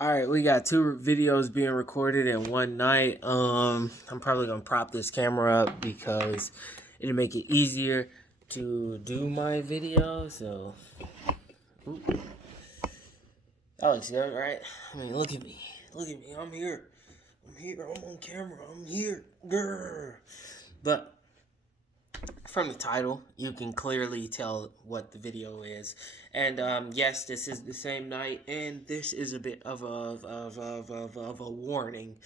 All right, we got two videos being recorded in one night. I'm probably gonna prop this camera up because it'll make it easier to do my video. So, that looks good, right? I mean, look at me. Look at me. I'm here. I'm on camera. I'm here. Grr. But from the title, you can clearly tell what the video is. And yes, this is the same night, and this is a bit of a warning.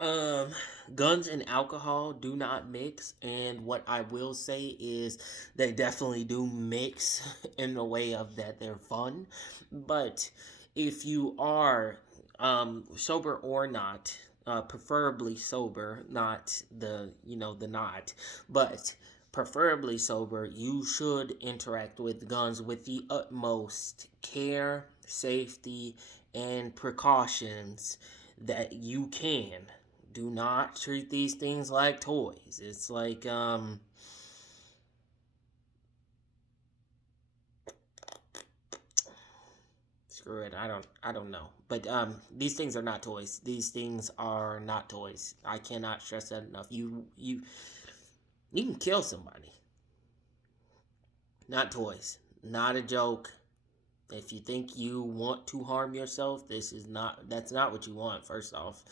Um, Guns and alcohol do not mix, and what I will say is they definitely do mix in the way of that they're fun. But if you are sober or not, preferably sober, not the not, but preferably sober, you should interact with guns with the utmost care, safety, and precautions that you can. Do not treat these things like toys. It's like screw it. I don't know. But these things are not toys. These things are not toys. I cannot stress that enough. You can kill somebody. Not toys. Not a joke. If you think you want to harm yourself, that's not what you want, first off.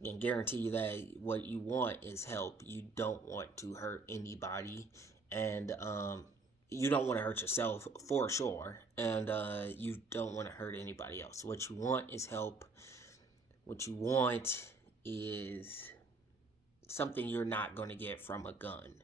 I can guarantee you that what you want is help. You don't want to hurt anybody, and you don't want to hurt yourself for sure, and you don't want to hurt anybody else. What you want is help. What you want is something you're not going to get from a gun.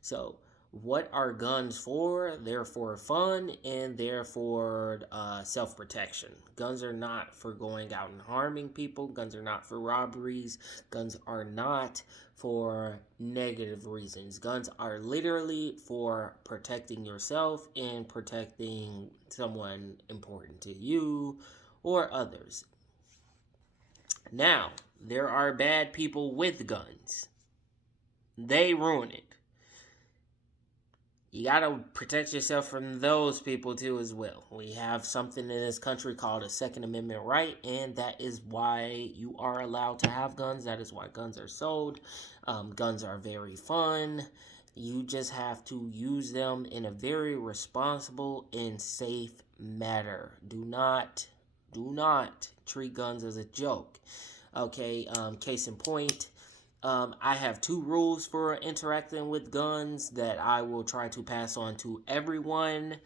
So, what are guns for? They're for fun, and they're for self-protection. Guns are not for going out and harming people. Guns are not for robberies. Guns are not for negative reasons. Guns are literally for protecting yourself and protecting someone important to you or others. Now, there are bad people with guns. They ruin it. You gotta protect yourself from those people too as well. We have something in this country called a Second Amendment right, and that is why you are allowed to have guns. That is why guns are sold. Guns are very fun. You just have to use them in a very responsible and safe manner. Do not treat guns as a joke. Okay, case in point. I have two rules for interacting with guns that I will try to pass on to everyone.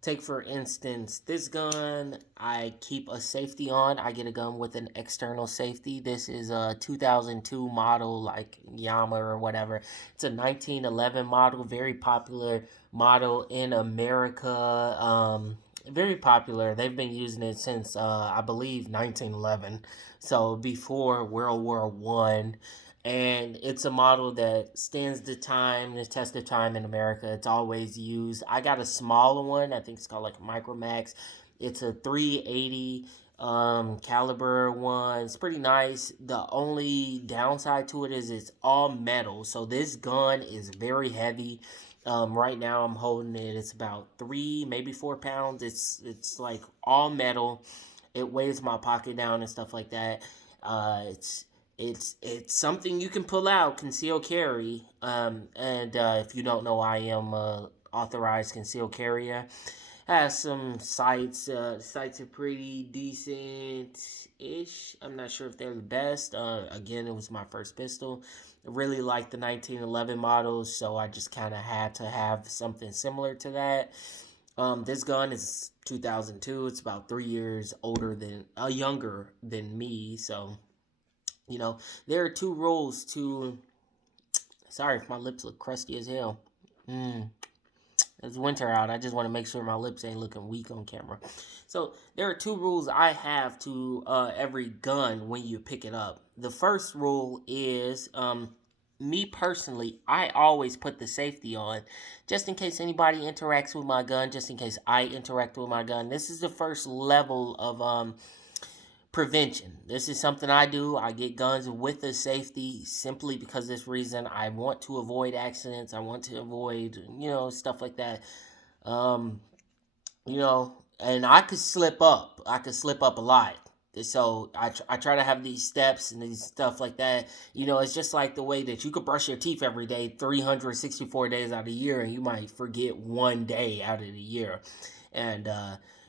Take for instance this gun. I keep a safety on. I get a gun with an external safety. This is a 2002 model, like Yama or whatever. It's a 1911 model, very popular model in America. Very popular. They've been using it since I believe 1911, so before World War One. And it's a model that stands the test of time in America. It's always used. I got a smaller one. I think it's called like Micromax. It's a 380 caliber one. It's pretty nice. The only downside to it is it's all metal. So this gun is very heavy. Right now I'm holding it. It's about 3, maybe 4 pounds. It's like all metal. It weighs my pocket down and stuff like that. It's something you can pull out, conceal carry. And if you don't know, I am a authorized concealed carrier. Has some sights. Sights are pretty decent-ish. I'm not sure if they're the best. Again, it was my first pistol. I really like the 1911 models, so I just kind of had to have something similar to that. This gun is 2002. It's about 3 years younger than me. So, there are two rules to. Sorry if my lips look crusty as hell. It's winter out. I just want to make sure my lips ain't looking weak on camera. So there are two rules I have to every gun when you pick it up. The first rule is, me personally, I always put the safety on, just in case anybody interacts with my gun, just in case I interact with my gun. This is the first level of prevention. This is something I do. I get guns with the safety simply because of this reason. I want to avoid accidents. I want to avoid, stuff like that. you know, and I could slip up. I could slip up a lot. So I try to have these steps and these stuff like that. You know, it's just like the way that you could brush your teeth every day, 364 days out of the year, and you might forget one day out of the year. And,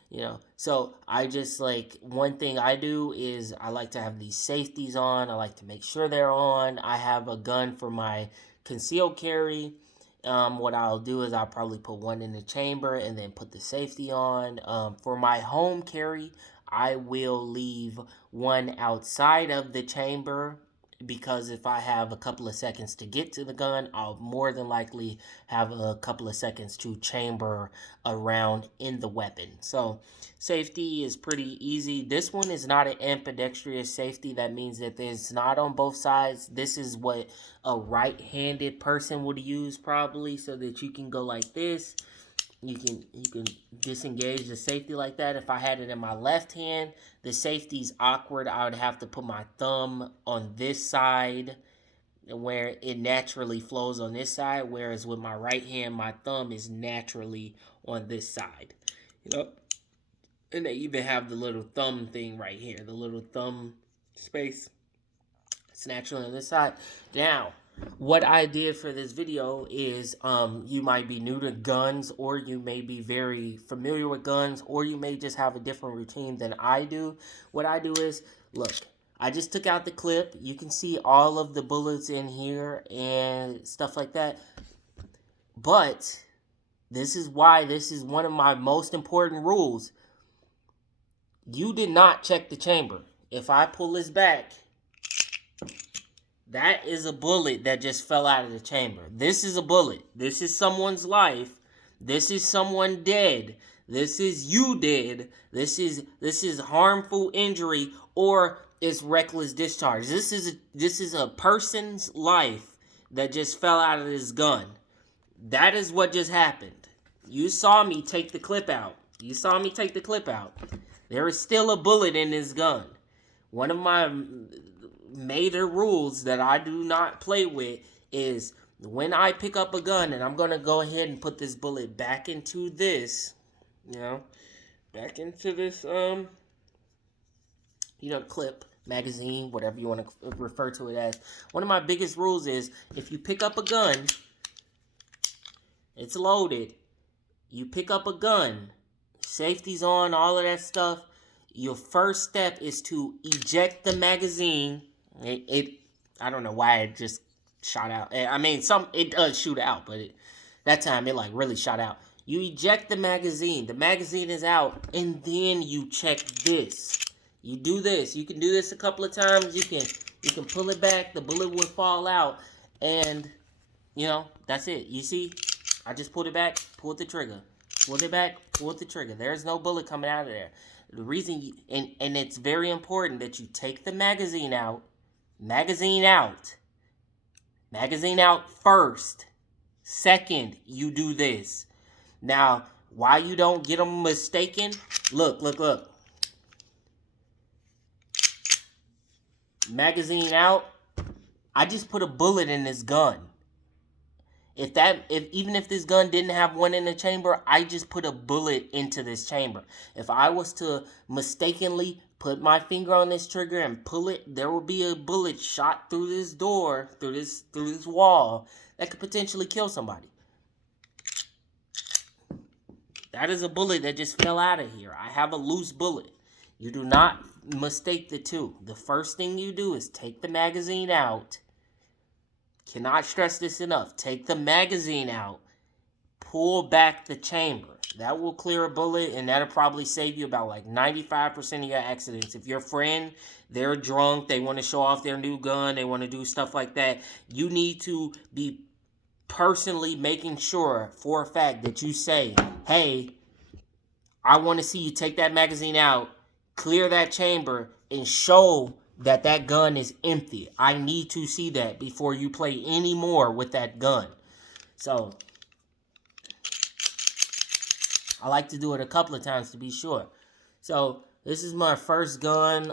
you know, so I just like, one thing I do is I like to have these safeties on. I like to make sure they're on. I have a gun for my concealed carry. What I'll do is I'll probably put one in the chamber and then put the safety on. For my home carry, I will leave one outside of the chamber, because if I have a couple of seconds to get to the gun, I'll more than likely have a couple of seconds to chamber around in the weapon. So safety is pretty easy. This one is not an ambidextrous safety. That means that it's not on both sides. This is what a right-handed person would use probably, so that you can go like this. You can disengage the safety like that. If I had it in my left hand, the safety's awkward. I would have to put my thumb on this side where it naturally flows on this side, whereas with my right hand, my thumb is naturally on this side. You know, and they even have the little thumb thing right here, the little thumb space. It's naturally on this side. Now, what I did for this video is, you might be new to guns, or you may be very familiar with guns, or you may just have a different routine than I do. What I do is, look, I just took out the clip. You can see all of the bullets in here and stuff like that. But this is why this is one of my most important rules. You did not check the chamber. If I pull this back, that is a bullet that just fell out of the chamber. This is a bullet. This is someone's life. This is someone dead. This is you dead. This is harmful injury, or it's reckless discharge. This is a person's life that just fell out of this gun. That is what just happened. You saw me take the clip out. You saw me take the clip out. There is still a bullet in this gun. One of my major rules that I do not play with is, when I pick up a gun, and I'm going to go ahead and put this bullet back into this, back into this, clip, magazine, whatever you want to refer to it as. One of my biggest rules is, if you pick up a gun, it's loaded, you pick up a gun, safety's on, all of that stuff, your first step is to eject the magazine. I don't know why it just shot out. I mean, it does shoot out, but that time it like really shot out. You eject the magazine. The magazine is out, and then you check this. You do this. You can do this a couple of times. You can pull it back. The bullet will fall out, and that's it. You see, I just pulled it back, pulled the trigger, pulled it back, pulled the trigger. There's no bullet coming out of there. The reason, and it's very important that you take the magazine out. Magazine out first. Second, you do this. Now, why you don't get them mistaken? Look. Magazine out. I just put a bullet in this gun. Even if this gun didn't have one in the chamber, I just put a bullet into this chamber. If I was to mistakenly put my finger on this trigger and pull it, there will be a bullet shot through this door, through this wall, that could potentially kill somebody. That is a bullet that just fell out of here. I have a loose bullet. You do not mistake the two. The first thing you do is take the magazine out. Cannot stress this enough. Take the magazine out. Pull back the chamber. That will clear a bullet, and that'll probably save you about like 95% of your accidents. If your friend, they're drunk, they want to show off their new gun, they want to do stuff like that, you need to be personally making sure for a fact that you say, hey, I want to see you take that magazine out, clear that chamber, and show that gun is empty. I need to see that before you play any more with that gun. So I like to do it a couple of times to be sure. So this is my first gun.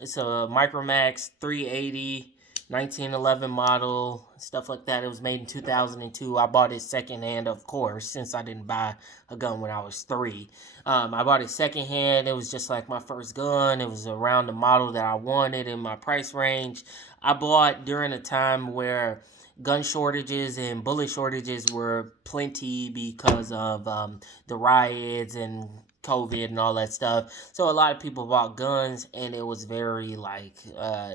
It's a Micromax 380. 1911 model, stuff like that. It was made in 2002. I bought it secondhand, of course, since I didn't buy a gun when I was 3. I bought it secondhand. It was just like my first gun. It was around the model that I wanted in my price range. I bought during a time where gun shortages and bullet shortages were plenty because of the riots and COVID and all that stuff. So a lot of people bought guns, and it was very like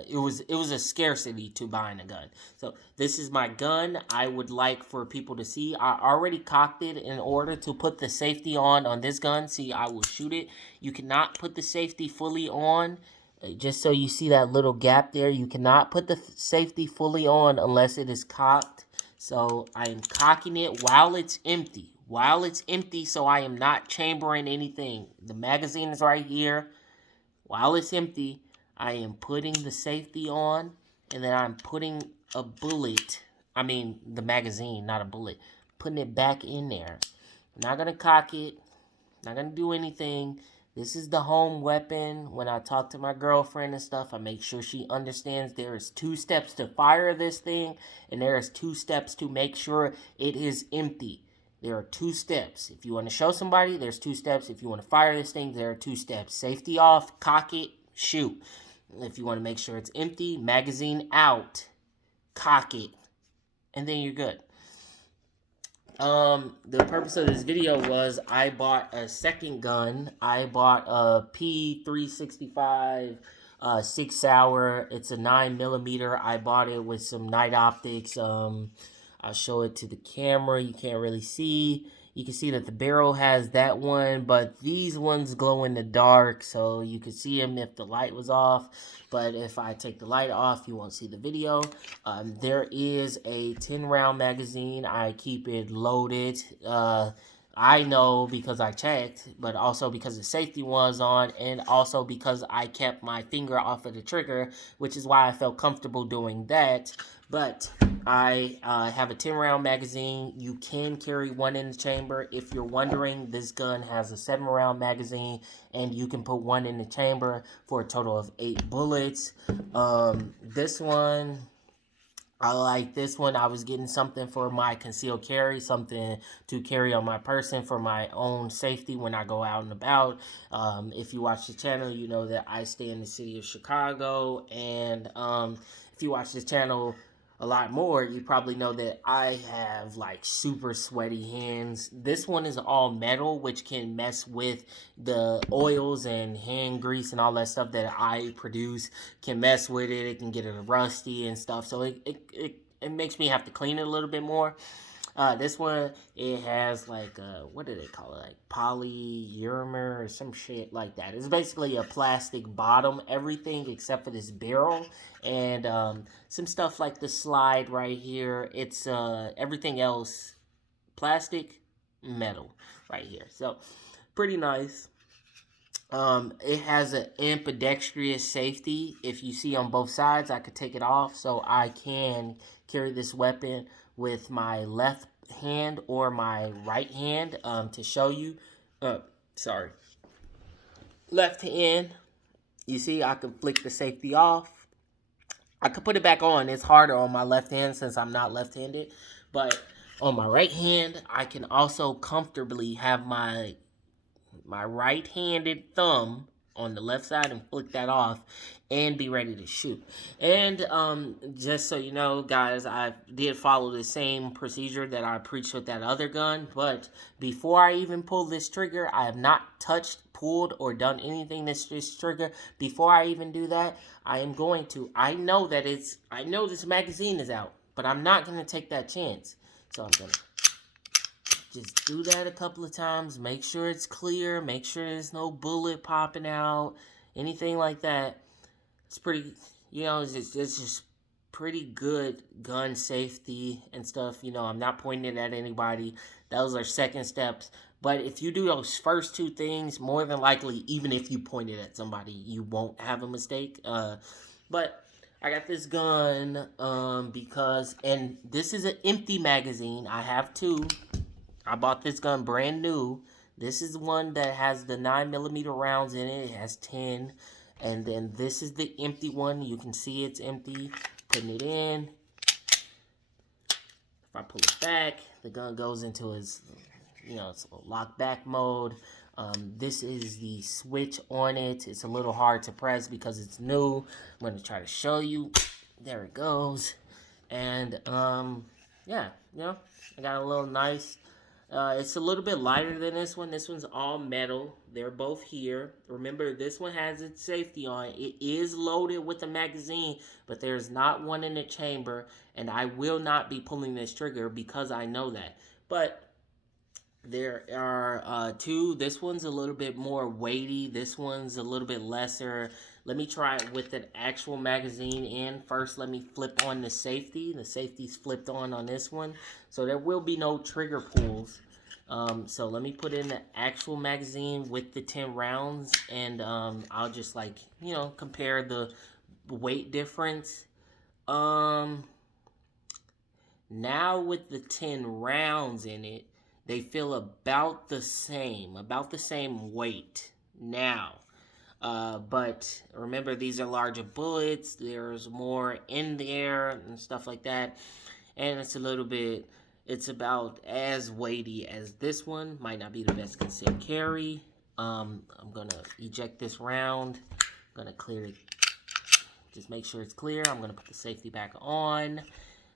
it was a scarcity to buying a gun. So this is my gun. I would like for people to see. I already cocked it in order to put the safety on this gun. See, I will shoot it. You cannot put the safety fully on. Just so you see that little gap there, you cannot put the safety fully on unless it is cocked. So I am cocking it while it's empty. So I am not chambering anything. The magazine is right here. While it's empty, I am putting the safety on, and then I'm putting a bullet. I mean, the magazine, not a bullet. Putting it back in there. I'm not going to cock it. Not going to do anything. This is the home weapon. When I talk to my girlfriend and stuff, I make sure she understands there is 2 steps to fire this thing, and there is 2 steps to make sure it is empty. There are 2 steps. If you want to show somebody, there's 2 steps. If you want to fire this thing, there are 2 steps. Safety off, cock it, shoot. If you want to make sure it's empty, magazine out, cock it, and then you're good. The purpose of this video was I bought a second gun. I bought a P365 6 hour. It's a 9mm. I bought it with some night optics. I'll show it to the camera. You can't really see. You can see that the barrel has that one, but these ones glow in the dark, so you can see them if the light was off. But if I take the light off, you won't see the video. There is a 10-round magazine. I keep it loaded. I know because I checked, but also because the safety was on, and also because I kept my finger off of the trigger, which is why I felt comfortable doing that. But I have a 10-round magazine. You can carry one in the chamber. If you're wondering, this gun has a 7-round magazine, and you can put one in the chamber for a total of 8 bullets. This one, I like this one. I was getting something for my concealed carry, something to carry on my person for my own safety when I go out and about. If you watch the channel, you know that I stay in the city of Chicago, and if you watch this channel a lot more, you probably know that I have like super sweaty hands. This one is all metal, which can mess with the oils and hand grease and all that stuff that I produce. Can mess with it. It can get it rusty and stuff. So it makes me have to clean it a little bit more. This one, it has like, what do they call it? Like polyurethane or some shit like that. It's basically a plastic bottom, everything except for this barrel. And some stuff like the slide right here. It's everything else plastic, metal right here. So pretty nice. It has an ambidextrous safety. If you see on both sides, I could take it off, so I can carry this weapon with my left hand or my right hand. To show you, left hand, you see I can flick the safety off. I could put it back on. It's harder on my left hand since I'm not left-handed, but on my right hand, I can also comfortably have my right-handed thumb on the left side and flick that off and be ready to shoot. And just so you know, guys, I did follow the same procedure that I preached with that other gun, but before I even pull this trigger, I have not touched, pulled, or done anything this trigger. Before I even do that, I am going to, I know this magazine is out, but I'm not going to take that chance. So I'm going to just do that a couple of times. Make sure it's clear. Make sure there's no bullet popping out. Anything like that. It's pretty, it's just pretty good gun safety and stuff. I'm not pointing it at anybody. Those are second steps. But if you do those first 2 things, more than likely, even if you point it at somebody, you won't have a mistake. But I got this gun because, and this is an empty magazine. I have 2. I bought this gun brand new. This is one that has the 9mm rounds in it. It has 10. And then this is the empty one. You can see it's empty. putting it in. If I pull it back, the gun goes into its, it's a lock back mode. This is the switch on it. It's a little hard to press because it's new. I'm going to try to show you. There it goes. And, yeah, I got a little nice. It's a little bit lighter than this one. This one's all metal. They're both here. Remember, this one has its safety on. It is loaded with a magazine, but there's not one in the chamber. And I will not be pulling this trigger because I know that. But there are two. This one's a little bit more weighty. This one's a little bit lesser. Let me try it with an actual magazine in. First, let me flip on the safety. The safety's flipped on this one. So there will be no trigger pulls. So let me put in the actual magazine with the 10 rounds. And I'll just compare the weight difference. Now with the 10 rounds in it, they feel about the same weight now. But remember, these are larger bullets. There's more in there and stuff like that. And it's about as weighty as this one. Might not be the best concealed carry. I'm going to eject this round. I'm going to clear it. Just make sure it's clear. I'm going to put the safety back on.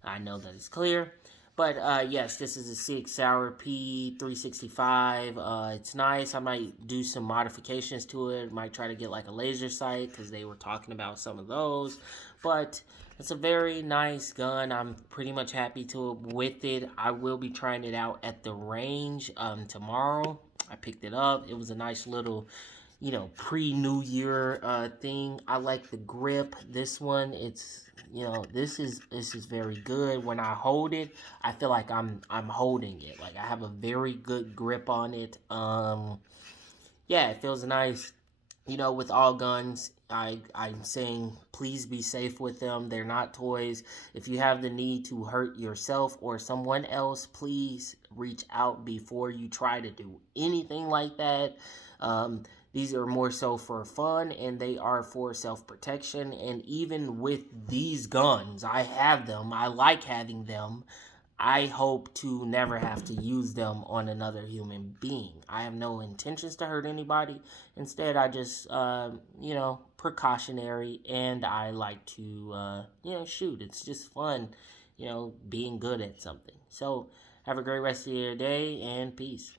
I know that it's clear. But, yes, this is a Sig Sauer P365. It's nice. I might do some modifications to it. Might try to get, a laser sight because they were talking about some of those. But it's a very nice gun. I'm pretty much happy with it. I will be trying it out at the range tomorrow. I picked it up. It was a nice little, pre-New Year thing. I like the grip. This one, it's... this is very good. When I hold it, I feel like I'm holding it. I have a very good grip on it. Yeah, it feels nice. With all guns, I'm saying please be safe with them. They're not toys. If you have the need to hurt yourself or someone else, please reach out before you try to do anything like that. These are more so for fun, and they are for self-protection. And even with these guns, I have them. I like having them. I hope to never have to use them on another human being. I have no intentions to hurt anybody. Instead, I just, precautionary, and I like to, shoot. It's just fun, being good at something. So, have a great rest of your day, and peace.